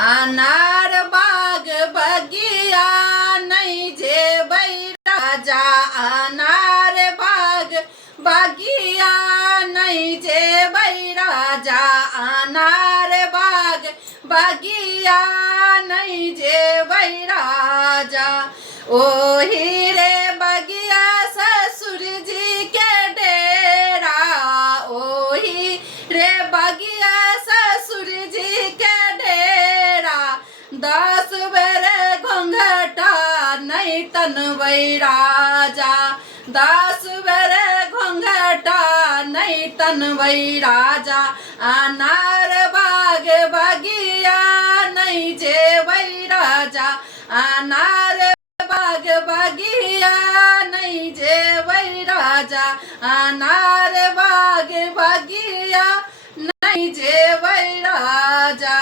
अनार बाग बगिया नहीं जेबै राजा, अनार बाग बगिया नहीं जेबै राजा, अनार बाग बगिया नहीं जेबै राजा। ओही रे बगिया ससुर जी के डेरा, ओही रे बगिया ससुर जी के डेरा। 10 बेर घोंघटा नहीं तनबै राजा, 10 बेर घोंघटा नहीं तनबै राजा। अनार बाग बगिया नहीं जेबै राजा, अनार बाग बगिया नहीं जेबै राजा, अनार बाग बगिया नहीं जेबै राजा।